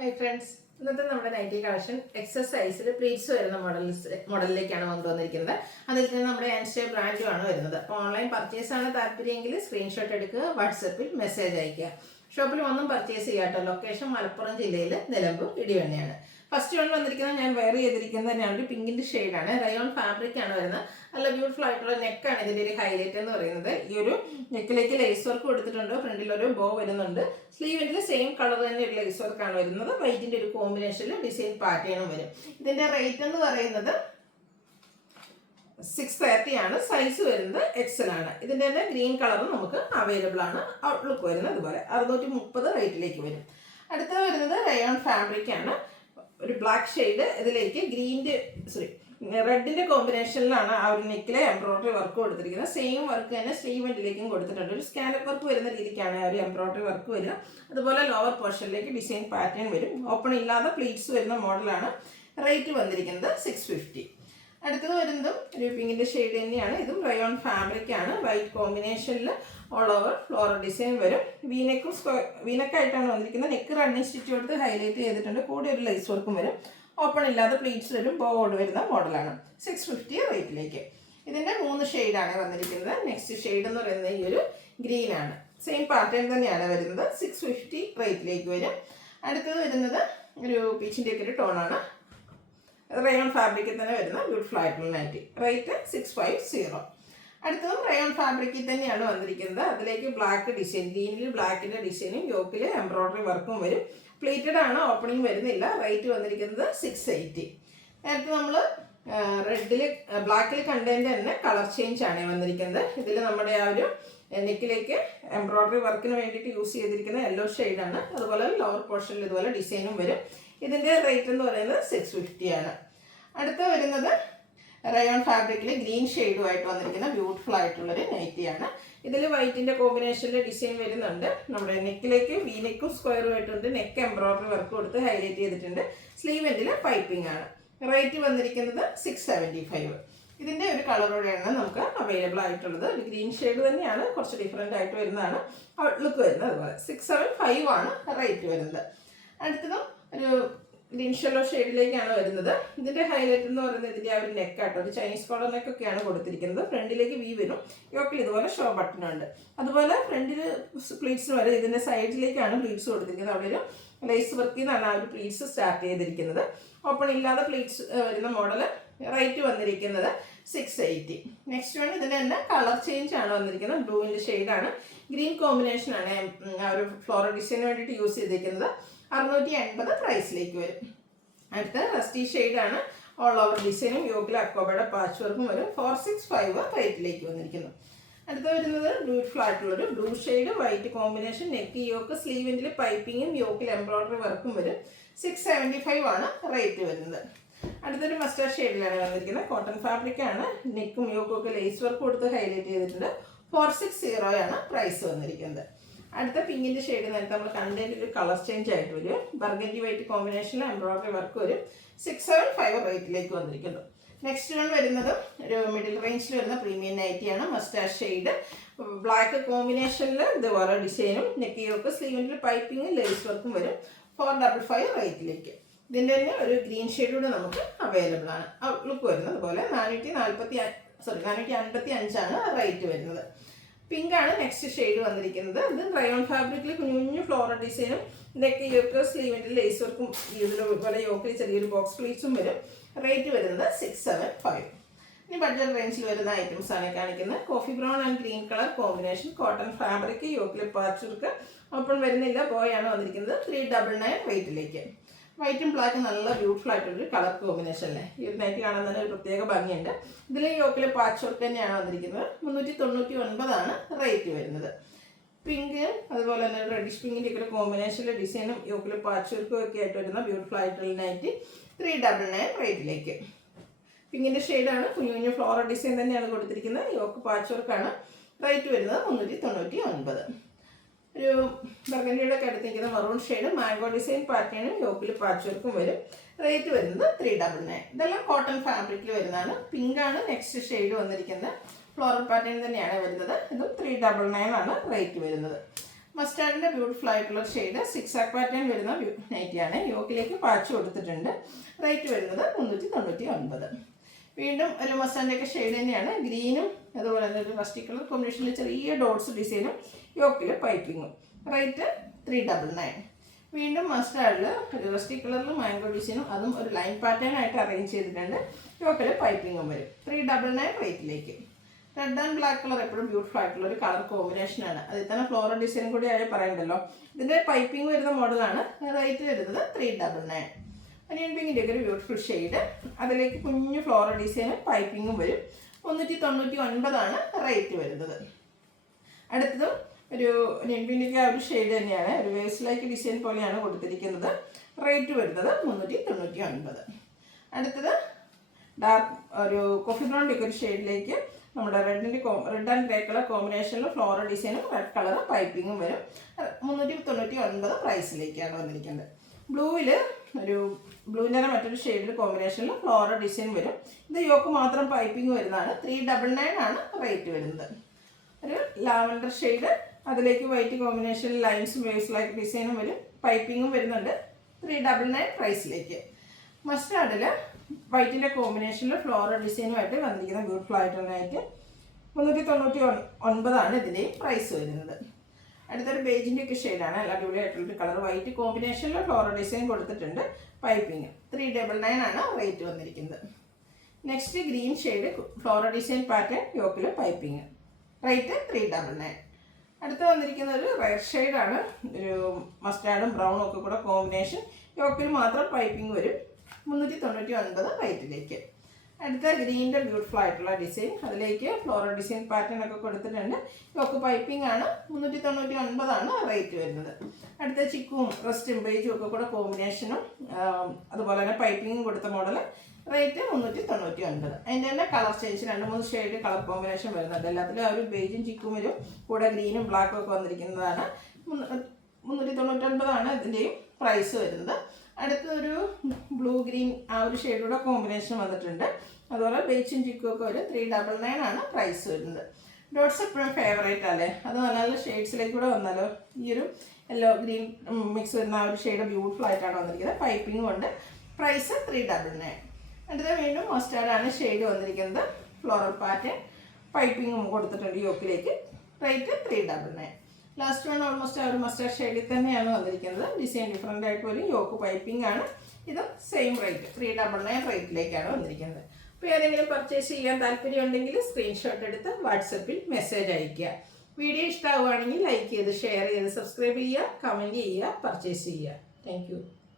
Hi friends, ഇന്നത്തെ നമ്മുടെ nightie collection എക്സസൈസിൽ pleats വരുന്ന മോഡലിലേക്കാണ് കൊണ്ടുവന്നിരിക്കുന്നത്. അതിൽ തന്നെ നമ്മുടെ ആൻസ്റ്റേ ബ്രാൻഡുമാണ് വരുന്നത്. അപ്പോൾ ഓൺലൈൻ പർച്ചേസ് ആണ് താല്പര്യമെങ്കിൽ സ്ക്രീൻഷോട്ട് എടുക്കുക, വാട്സപ്പിൽ മെസ്സേജ് അയയ്ക്കുക. ഷോപ്പിൽ വന്നും പർച്ചേസ് ചെയ്യാട്ടോ. ലൊക്കേഷൻ മലപ്പുറം ജില്ലയിൽ നിലമ്പൂർ ഇടിവണ്ണയാണ്. ഫസ്റ്റ് വൺ വന്നിരിക്കുന്നത് ഞാൻ വെയർ ചെയ്തിരിക്കുന്നത് തന്നെയാണ് ഒരു പിങ്കിൻ്റെ ഷെയ്ഡാണ്. റയോൺ ഫാബ്രിക് ആണ് വരുന്നത്. നല്ല ബ്യൂട്ടിഫുൾ ആയിട്ടുള്ള നെക്കാണ് ഇതിൻ്റെ ഒരു ഹൈലൈറ്റ് എന്ന് പറയുന്നത്. ഈ ഒരു നെക്കിലേക്ക് ലേസ് വർക്ക് കൊടുത്തിട്ടുണ്ട്. ഫ്രണ്ടിൽ ഒരു ബോ വരുന്നുണ്ട്. സ്ലീവിൽ സെയിം കളർ തന്നെ ഒരു ലേസ് വർക്കാണ് വരുന്നത്. വൈറ്റിൻ്റെ ഒരു കോമ്പിനേഷനിൽ ഡിസൈൻ പാറ്റേണും വരും. ഇതിൻ്റെ റേറ്റ് എന്ന് പറയുന്നത് 630 ആണ്. സൈസ് വരുന്നത് എക്സൽ ആണ്. ഇതിൻ്റെ തന്നെ ഗ്രീൻ കളറും നമുക്ക് അവൈലബിൾ ആണ്. ഔട്ട്ലുക്ക് വരുന്നത് ഇതുപോലെ 630 റേറ്റിലേക്ക് വരും. അടുത്തത് വരുന്നത് റയോൺ ഫാബ്രിക് ആണ്. ഒരു ബ്ലാക്ക് ഷെയ്ഡ്, ഇതിലേക്ക് റെഡിന്റെ കോമ്പിനേഷനിലാണ് ആ ഒരു നെക്കിലെ എംബ്രോയിഡറി വർക്ക് കൊടുത്തിരിക്കുന്നത്. സെയിം വർക്ക് തന്നെ സ്ലീവെന്റിലേക്കും കൊടുത്തിട്ടുണ്ട്. ഒരു സ്കാലപ്പ് വർക്ക് വരുന്ന രീതിക്കാണ് ആ ഒരു എംബ്രോയിഡറി വർക്ക് വരിക. അതുപോലെ ലോവർ പോർഷനിലേക്ക് ഡിസൈൻ പാറ്റേൺ വരും. ഓപ്പൺ ഇല്ലാതെ പ്ലീറ്റ്സ് വരുന്ന മോഡലാണ്. റേറ്റ് വന്നിരിക്കുന്നത് 650. അടുത്തത് വരുന്നതും ഒരു പിങ്കിൻ്റെ ഷെയ്ഡ് തന്നെയാണ്. ഇതും റയോൺ ഫാബ്രിക് ആണ്. വൈറ്റ് കോമ്പിനേഷനിൽ ഓൾ ഓവർ ഫ്ലോറൽ ഡിസൈൻ വരും. വീനെക്കും വീനക്കായിട്ടാണ് വന്നിരിക്കുന്നത്. നെക്ക് റണ്ണിങ് സ്റ്റിച്ച് കൊടുത്ത് ഹൈലൈറ്റ് ചെയ്തിട്ടുണ്ട്. കൂടെ ഒരു ലേസ് വർക്കും വരും. ഓപ്പൺ ഇല്ലാതെ പ്ലീറ്റ്സ് വരും. ബോർഡ് വരുന്ന മോഡലാണ്. 650 റേറ്റിലേക്ക്. ഇതിൻ്റെ 3 ഷെയ്ഡാണ് വന്നിരിക്കുന്നത്. നെക്സ്റ്റ് ഷെയ്ഡ് എന്ന് പറയുന്നത് ഈ ഒരു ഗ്രീൻ ആണ്. സെയിം പാറ്റേൺ തന്നെയാണ് വരുന്നത്. 650 റേറ്റിലേക്ക് വരും. അടുത്തത് വരുന്നത് ഒരു പീച്ചിൻ്റെ ഒക്കെ ഒരു ടോണാണ്. റയോൺ ഫാബ്രിക്കിൽ തന്നെ വരുന്ന ബ്യൂട്ടിഫുൾ ആയിട്ടുള്ള നൈറ്റി. റേറ്റ് 650. അടുത്തതും റയോൺ ഫാബ്രിക്കിൽ തന്നെയാണ് വന്നിരിക്കുന്നത്. അതിലേക്ക് ബ്ലാക്ക് ഡിസൈൻ, ഗ്രീനിൽ ബ്ലാക്കിൻ്റെ ഡിസൈനും യോക്കിൽ എംബ്രോയിഡറി വർക്കും വരും. പ്ലീറ്റഡ് ആണ്, ഓപ്പണിംഗ് വരുന്നില്ല. റേറ്റ് വന്നിരിക്കുന്നത് 680. നേരത്തെ നമ്മൾ ബ്ലാക്കിൽ കണ്ടതിൻ്റെ തന്നെ കളർ ചേഞ്ച് ആണ് വന്നിരിക്കുന്നത്. ഇതിൽ നമ്മുടെ ആ ഒരു നെക്കിലേക്ക് എംബ്രോയിഡറി വർക്കിന് വേണ്ടിയിട്ട് യൂസ് ചെയ്തിരിക്കുന്ന യെല്ലോ ഷെയ്ഡാണ്. അതുപോലെ ലോവർ പോർഷനിൽ ഇതുപോലെ ഡിസൈനും വരും. ഇതിൻ്റെ റേറ്റ് എന്ന് പറയുന്നത് 650 ആണ്. അടുത്ത വരുന്നത് റയോൺ ഫാബ്രിക്കിൽ ഗ്രീൻ ഷെയ്ഡുമായിട്ട് വന്നിരിക്കുന്ന ബ്യൂട്ടിഫുൾ ആയിട്ടുള്ളൊരു നൈറ്റിയാണ്. ഇതിൽ വൈറ്റിൻ്റെ കോമ്പിനേഷനിൽ ഡിസൈൻ വരുന്നുണ്ട്. നമ്മുടെ നെക്കിലേക്ക് വീനെക്കും സ്ക്വയറും ആയിട്ടുണ്ട്. നെക്ക് എംബ്രോയിഡറി വർക്ക് കൊടുത്ത് ഹൈലൈറ്റ് ചെയ്തിട്ടുണ്ട്. സ്ലീവെൻറ്റിൽ പൈപ്പിംഗ് ആണ്. റേറ്റ് വന്നിരിക്കുന്നത് 675. ഇതിൻ്റെ ഒരു കളറോടെയാണ് നമുക്ക് അവൈലബിൾ ആയിട്ടുള്ളത്. ഒരു ഗ്രീൻ ഷെയ്ഡ് തന്നെയാണ്, കുറച്ച് ഡിഫറെൻ്റ് ആയിട്ട് വരുന്നതാണ്. ഔട്ട്ലുക്ക് വരുന്നത് അതുപോലെ 675 ആണ് റേറ്റ് വരുന്നത്. അടുത്തതും ഒരു ഗ്രീൻ ഷെല്ലോ ഷെയ്ഡിലേക്കാണ് വരുന്നത്. ഇതിൻ്റെ ഹൈലൈറ്റ് എന്ന് പറയുന്നത് ഇതിൻ്റെ ആ ഒരു നെക്കാട്ടോ. ഒരു ചൈനീസ് കോളർ നെക്കൊക്കെയാണ് കൊടുത്തിരിക്കുന്നത്. ഫ്രണ്ടിലേക്ക് വി വരും. യോക്കിൽ ഇതുപോലെ ഷോ ബട്ടൺ ഉണ്ട്. അതുപോലെ ഫ്രണ്ടിൽ പ്ലീറ്റ്സ് വരെ ഇതിൻ്റെ സൈഡിലേക്കാണ് പ്ലീറ്റ്സ് കൊടുത്തിരിക്കുന്നത്. അവിടെ ഒരു ലേസ് വർക്കിൽ നിന്നാണ് ആ ഒരു പ്ലീറ്റ്സ് സ്റ്റാർട്ട് ചെയ്തിരിക്കുന്നത്. ഓപ്പൺ ഇല്ലാതെ പ്ലീറ്റ്സ് വരുന്ന മോഡൽ. റേറ്റ് വന്നിരിക്കുന്നത് 680. നെക്സ്റ്റ് വൺ ഇതിൻ്റെ തന്നെ കളർ ചേഞ്ച് ആണ് വന്നിരിക്കുന്നത്. ബ്ലൂവിൻ്റെ ഷെയ്ഡാണ്. ഗ്രീൻ കോമ്പിനേഷനാണ് ആ ഒരു ഫ്ലോറൽ ഡിസൈന് വേണ്ടിയിട്ട് യൂസ് ചെയ്തിരിക്കുന്നത്. 680 പ്രൈസിലേക്ക് വരും. അടുത്ത റസ്റ്റി ഷെയ്ഡാണ്. ഓൾ ഓവർ ഡിസൈനും യോക്കിൽ അക്കോബയുടെ പാച്ച് വർക്കും വരും. 465 റേറ്റിലേക്ക് വന്നിരിക്കുന്നു. അടുത്ത വരുന്നത് ബ്യൂട്ടിഫുൾ ആയിട്ടുള്ളൊരു blue shade, white combination, neck yoke, സ്ലീവിൻ്റെ പൈപ്പിങ്ങും യോക്കിൽ എംബ്രോയിഡറി വർക്കും വരും. 675 ആണ് റേറ്റ് വരുന്നത്. അടുത്തൊരു മസ്റ്റാർഡ് ഷെയ്ഡിലാണ് വന്നിരിക്കുന്നത്. കോട്ടൺ ഫാബ്രിക് ആണ്. നെക്കും യോക്കും ഒക്കെ ലേസ് വർക്ക് കൊടുത്ത് ഹൈലൈറ്റ് ചെയ്തിട്ടുണ്ട്. 460 ആണ് പ്രൈസ് വന്നിരിക്കുന്നത്. അടുത്ത പിങ്കിൻ്റെ ഷെയ്ഡ് നേരത്തെ നമ്മൾ കണ്ടതിൻ്റെ ഒരു കളർ ചേഞ്ച് ആയിട്ട് വരും. ബർഗൻഡി വൈറ്റ് കോമ്പിനേഷനിൽ എംബ്രോയിഡറി വർക്ക് വരും. 675 റേറ്റിലേക്ക് വന്നിരിക്കുന്നു. നെക്സ്റ്റ് വൺ വരുന്നത് ഒരു മിഡിൽ റേഞ്ചിൽ വരുന്ന പ്രീമിയം നൈറ്റിയാണ്. മസ്റ്റാർഡ് ഷെയ്ഡ്, ബ്ലാക്ക് കോമ്പിനേഷനിൽ ഇതുപോലെ ഡിസൈനും നെക്ക് യോക്ക്, സ്ലീവിൻ്റെ പൈപ്പിങ്ങും ലേസ് വർക്കും വരും. 455 റേറ്റിലേക്ക്. ഇതിൻ്റെ തന്നെ ഒരു ഗ്രീൻ ഷെയ്ഡ് കൂടെ നമുക്ക് അവൈലബിൾ ആണ്. ഔട്ട്ലുക്ക് വരുന്നത് അതുപോലെ 455 ആണ് റേറ്റ് വരുന്നത്. പിങ്ക് ആണ് നെക്സ്റ്റ് ഷെയ്ഡ് വന്നിരിക്കുന്നത്. ഇത് റയോൺ ഫാബ്രിക്കിൽ കുഞ്ഞു കുഞ്ഞു ഫ്ലോറൽ ഡിസൈനും നെക്ക് യോക്ക്, സ്ലീവിൻ്റെ ലേസ് വർക്കും ഇതുപോലെ യോക്കിൽ ചെറിയൊരു ബോക്സ് പ്ലീറ്റ്സും വരും. റേറ്റ് വരുന്നത് 675. ഇനി ബഡ്ജറ്റ് റേഞ്ചിൽ വരുന്ന ഐറ്റംസ് ആണ് കാണിക്കുന്നത്. Coffee brown and green colour combination, cotton fabric, യോക്കിൽ പാച്ച് വർക്ക്. ഓപ്പൺ വരുന്നില്ല, ബോയാണ് വന്നിരിക്കുന്നത്. 399 റേറ്റിലേക്ക്. വൈറ്റും ബ്ലാക്കും നല്ല ബ്യൂട്ടിഫുൾ ആയിട്ടൊരു കളർ കോമ്പിനേഷൻ അല്ലേ. ഈ ഒരു നൈറ്റ് കാണാൻ തന്നെ ഒരു പ്രത്യേക ഭംഗിയുണ്ട്. ഇതിൽ യോക്കിലെ പാച്ച് വർക്ക് തന്നെയാണ് വന്നിരിക്കുന്നത്. 399 ആണ് റേറ്റ് വരുന്നത്. പിങ്ക് അതുപോലെ തന്നെ റെഡിഷ് പിങ്കിൻ്റെ ഒക്കെ കോമ്പിനേഷനിലെ ഡിസൈനും യോക്കിലെ പാച്ച് വർക്കും ഒക്കെ ആയിട്ട് വരുന്ന ബ്യൂട്ടിഫുൾ ആയിട്ടുള്ള നൈറ്റ് 399 റേറ്റിലേക്ക്. പിങ്കിൻ്റെ ഷെയ്ഡാണ്. കുഞ്ഞു കുഞ്ഞു ഫ്ലോറൽ ഡിസൈൻ തന്നെയാണ് കൊടുത്തിരിക്കുന്നത്. യോക്ക് പാച്ച് വർക്കാണ്. റേറ്റ് വരുന്നത് 399. ഒരു ബർഗൻഡിയുടെ ഒക്കെ അടുത്തിരിക്കുന്ന മറൂൺ ഷെയ്ഡ്, മാംഗോ ഡിസൈൻ പാറ്റേണും യോക്കിൽ പാച്ച് വർക്കും വരും. റേറ്റ് വരുന്നത് 399. ഇതെല്ലാം കോട്ടൺ ഫാബ്രിക്കിൽ വരുന്നതാണ്. പിങ്ക് ആണ് നെക്സ്റ്റ് ഷെയ്ഡ് വന്നിരിക്കുന്നത്. ഫ്ലോറൽ പാറ്റേൺ തന്നെയാണ് വരുന്നത്. ഇതും 399 ആണ് റേറ്റ് വരുന്നത്. മസ്റ്റാർഡിൻ്റെ ബ്യൂട്ടിഫുൾ ആയിട്ടുള്ള ഷെയ്ഡ് 6 പാറ്റേൺ വരുന്ന നൈറ്റിയാണ്. യോക്കിലേക്ക് പാച്ച് കൊടുത്തിട്ടുണ്ട്. റേറ്റ് വരുന്നത് 399. വീണ്ടും ഒരു മസ്റ്റാർഡിൻ്റെയൊക്കെ ഷെയ്ഡ് തന്നെയാണ്. ഗ്രീനും അതുപോലെ തന്നെ ഒരു റസ്റ്റി കളർ കോമ്പിനേഷനിൽ ചെറിയ ഡോട്ട്സ് ഡിസൈനും യോക്കിൽ പൈപ്പിങ്ങും. റേറ്റ് 399. വീണ്ടും മസ്റ്റാർഡിൽ ഒരു റസ്റ്റി കളറിൽ മാംഗോ ഡിസൈനും അതും ഒരു ലൈൻ പാറ്റേൺ ആയിട്ട് അറേഞ്ച് ചെയ്തിട്ടുണ്ട്. യോക്കിൽ പൈപ്പിങ്ങും വരും. 399 റേറ്റിലേക്ക്. റെഡ് ആൻഡ് ബ്ലാക്ക് കളർ എപ്പോഴും ബ്യൂട്ടിഫുൾ ആയിട്ടുള്ള ഒരു കളർ കോമ്പിനേഷനാണ്. അതിൽ തന്നെ ഫ്ലോറൽ ഡിസൈൻ കൂടി ആയി പറയണ്ടല്ലോ. ഇതിൻ്റെ പൈപ്പിംഗ് വരുന്ന മോഡലാണ്. റേറ്റ് വരുന്നത് 399. ഒനിയൻ പിങ്കിൻ്റെ ഒക്കെ ഒരു ബ്യൂട്ടിഫുൾ ഷെയ്ഡ്. അതിലേക്ക് കുഞ്ഞു ഫ്ലോറൽ ഡിസൈനും പൈപ്പിങ്ങും വരും. 399 റേറ്റ് വരുന്നത്. അടുത്തതും ഒരു ഒനിയൻ പിങ്കിൻ്റെ ആ ഒരു ഷെയ്ഡ് തന്നെയാണ്. ഒരു വേസ്റ്റ് ലൈക്ക് ഡിസൈൻ പോലെയാണ് കൊടുത്തിരിക്കുന്നത്. റേറ്റ് വരുന്നത് 399. അടുത്തത് ഡാർക്ക് ഒരു കോഫി ബ്രൗൺ ഒക്കെ ഒരു ഷെയ്ഡിലേക്ക് നമ്മുടെ റെഡ് ആൻഡ് ഗ്രേ കളർ കോമ്പിനേഷനിൽ ഫ്ലോറൽ ഡിസൈനും റെഡ് കളർ പൈപ്പിങ്ങും വരും. 399 പ്രൈസിലേക്കാണ് വന്നിരിക്കുന്നത്. ബ്ലൂവിൽ ഒരു ബ്ലൂവിൻ്റെ മറ്റൊരു ഷെയ്ഡിൽ കോമ്പിനേഷനിൽ ഫ്ലോറൽ ഡിസൈൻ വരും. ഇത് യോക്ക് മാത്രം പൈപ്പിംഗ് വരുന്നതാണ്. 399 റേറ്റ് വരുന്നത്. ഒരു ലാവൻഡർ ഷെയ്ഡ് അതിലേക്ക് വൈറ്റ് കോമ്പിനേഷനിൽ ലൈൻസും വേവ്സ് ലൈക്ക് ഡിസൈനും വരും. പൈപ്പിങ്ങും വരുന്നുണ്ട്. 399 പ്രൈസിലേക്ക്. മസ്റ്റാർഡിൽ വൈറ്റിൻ്റെ കോമ്പിനേഷനിൽ ഫ്ലോറൽ ഡിസൈനുമായിട്ട് വന്നിരിക്കുന്ന ബ്യൂട്ടിഫുൾ ആയിട്ടുള്ളതായിട്ട് 399 ഇതിൻ്റെയും പ്രൈസ് വരുന്നത്. അടുത്തൊരു ബേജിൻ്റെ ഒക്കെ ഷെയ്ഡാണ്. നല്ല അടിപൊളിയായിട്ടുള്ളൊരു കളർ. വൈറ്റ് കോമ്പിനേഷനിൽ ഫ്ലോറൽ ഡിസൈൻ കൊടുത്തിട്ടുണ്ട്. പൈപ്പിങ് 399 റേറ്റ് വന്നിരിക്കുന്നത്. Next green shade floral design pattern യോക്കിൽ പൈപ്പിങ്. റേറ്റ് 399. അടുത്ത് വന്നിരിക്കുന്ന ഒരു റെഡ് ഷെയ്ഡാണ്. ഒരു മസ്റ്റാർഡും ബ്രൗണും ഒക്കെ കൂടെ കോമ്പിനേഷൻ. യോക്കിൽ മാത്രം പൈപ്പിംഗ് വരും. 399 റേറ്റിലേക്ക്. അടുത്ത ഗ്രീനിൻ്റെ ബ്യൂട്ടിഫുൾ ആയിട്ടുള്ള ഡിസൈൻ. അതിലേക്ക് ഫ്ലോറൽ ഡിസൈൻ പാറ്റേൺ ഒക്കെ കൊടുത്തിട്ടുണ്ട്. യോക്ക് പൈപ്പിംഗ് ആണ്. 399 റേറ്റ് വരുന്നത്. അടുത്ത ചിക്കും റസ്റ്റും ബേജും ഒക്കെ കൂടെ കോമ്പിനേഷനും അതുപോലെ തന്നെ പൈപ്പിങ്ങും കൊടുത്ത മോഡൽ. റേറ്റ് 399. അതിൻ്റെ തന്നെ colour change 2-3 shade colour combination വരുന്നുണ്ട്. എല്ലാത്തിലും ആ ഒരു ബേജും ചിക്കും വരും. കൂടെ ഗ്രീനും ബ്ലാക്കും ഒക്കെ വന്നിരിക്കുന്നതാണ്. 399 ഇതിൻ്റെയും പ്രൈസ് വരുന്നത്. അടുത്തൊരു ബ്ലൂ ഗ്രീൻ ആ ഒരു ഷെയ്ഡൂടെ കോമ്പിനേഷൻ വന്നിട്ടുണ്ട്. അതുപോലെ ബേച്ചും ചിക്കും ഒക്കെ വരും. 399 പ്രൈസ് വരുന്നത്. ഡോട്ട്സ് എപ്പോഴും ഫേവറേറ്റ് അല്ലേ. അത് നല്ല നല്ല ഷെയ്ഡ്സിലേക്ക് കൂടെ വന്നാലോ. ഈ ഒരു യെല്ലോ ഗ്രീൻ മിക്സ് വരുന്ന ആ ഒരു ഷെയ്ഡ് ബ്യൂട്ടിഫുൾ ആയിട്ടാണ് വന്നിരിക്കുന്നത്. പൈപ്പിങ്ങും ഉണ്ട്. പ്രൈസ് 399. അടുത്ത വീണ്ടും മസ്റ്റാർഡാണ് ഷെയ്ഡ് വന്നിരിക്കുന്നത്. ഫ്ലോറൽ പാറ്റേൺ പൈപ്പിങ്ങും കൊടുത്തിട്ടുണ്ട് യോക്കിലേക്ക്. റേറ്റ് 399. ലാസ്റ്റ് വൺ ഓൾമോസ്റ്റ് ആ ഒരു മസ്റ്റാർഡ് ഷെയ്ഡിൽ തന്നെയാണ് വന്നിരിക്കുന്നത്. ഡിസൈൻ ഡിഫറെൻ്റ് ആയിട്ട് വരും. യോക്ക് പൈപ്പിംഗ് ആണ്. ഇത് സെയിം റേറ്റ് 399 റേറ്റിലേക്കാണ് വന്നിരിക്കുന്നത്. അപ്പോൾ ഏതെങ്കിലും പർച്ചേസ് ചെയ്യാൻ താല്പര്യമുണ്ടെങ്കിൽ സ്ക്രീൻഷോട്ട് എടുത്ത് വാട്സപ്പിൽ മെസ്സേജ് അയയ്ക്കുക. വീഡിയോ ഇഷ്ടമാവുകയാണെങ്കിൽ ലൈക്ക് ചെയ്ത് ഷെയർ ചെയ്ത് സബ്സ്ക്രൈബ് ചെയ്യുക, കമൻറ്റ് ചെയ്യുക, പർച്ചേസ് ചെയ്യുക. താങ്ക്